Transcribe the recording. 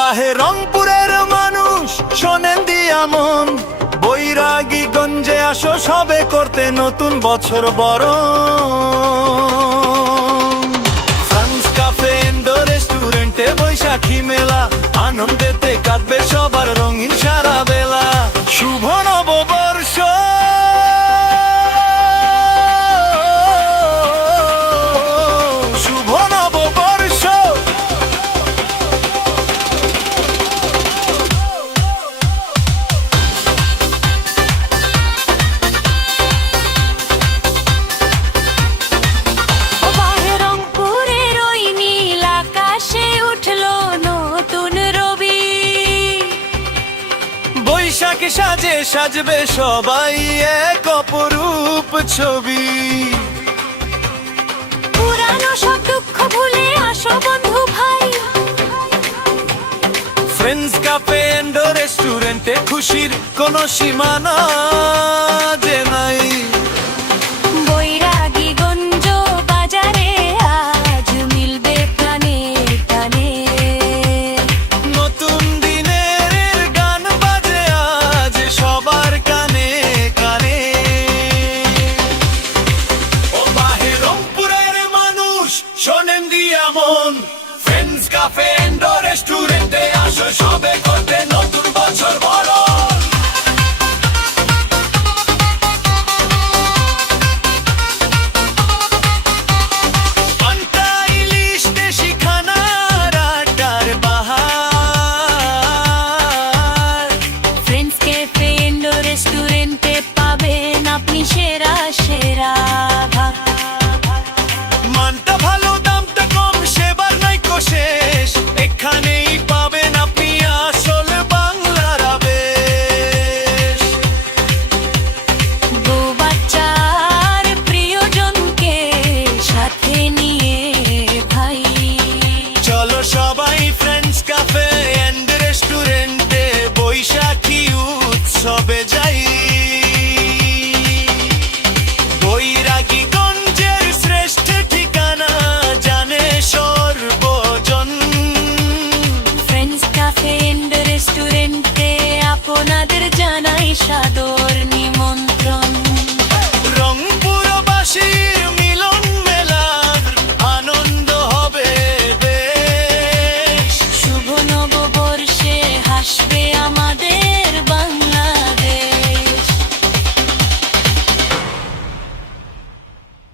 বাহে রংপুরের মানুষ শোনেন দিয়া মন, বৈরাগীগঞ্জে আসো সবে করতে নতুন বছর বরণ। ফ্রান্স কাফে এন্ডো রেস্টুরেন্টে বৈশাখী মেলা, আনন্দেতে কাটবে সবার রঙিন সারা বেলা। শুভ নববর্ষ, শুভ নববর্ষ। বাহে রংপুরের ওই নীল আকাশে উঠলো নতুন রবি। বৈশাখী সাজে সাজবে সবাই এক অপরূপ ছবি। পুরানো সব দুঃখ ভুলে আসো বন্ধু ভাই, ফ্রেন্ডস কাফে এন্ডো রেস্টুরেন্টে খুশির কোনো সীমানা যে নাই। বৈরাগীগঞ্জ বাজারে আজ মিলবে প্রাণে প্রাণে। নতুন দিনের গান বাজে আজ সবার কানে কানে। ও বাহে রংপুরের মানুষ শোনেন দিয়া মন, ফ্রেন্ডস কাফে এন্ডো রেস্টুরেন্টে আসো সবে করতে নতুন বছর বরণ। পান্তা ইলিশ দেশি খানার আড্ডার বাহার। ফ্রেন্ডস ক্যাফে এন্ডো রেস্টুরেন্টে পাবেন আপনি সেরা সেরা ভাগ। মানটা ভালো দামটা কম সেবার নাইকো শেষ, এখানেই পাবেন আপনি আসল বাংলার আবেশ। বউ বাচ্চার প্রিয়জনকে সাথে নিয়ে ভাই, চলো সবাই ফ্রেন্ডস কাফে এন্ড রেস্টুরেন্টে বৈশাখী উৎসবে যাই। বৈরাগীগঞ্জের শ্রেষ্ঠ ঠিকানা জানে সর্বজন। ফ্রেন্ডস ক্যাফে এন্ড রেস্টুরেন্টে আপনাদের জানাই সাদর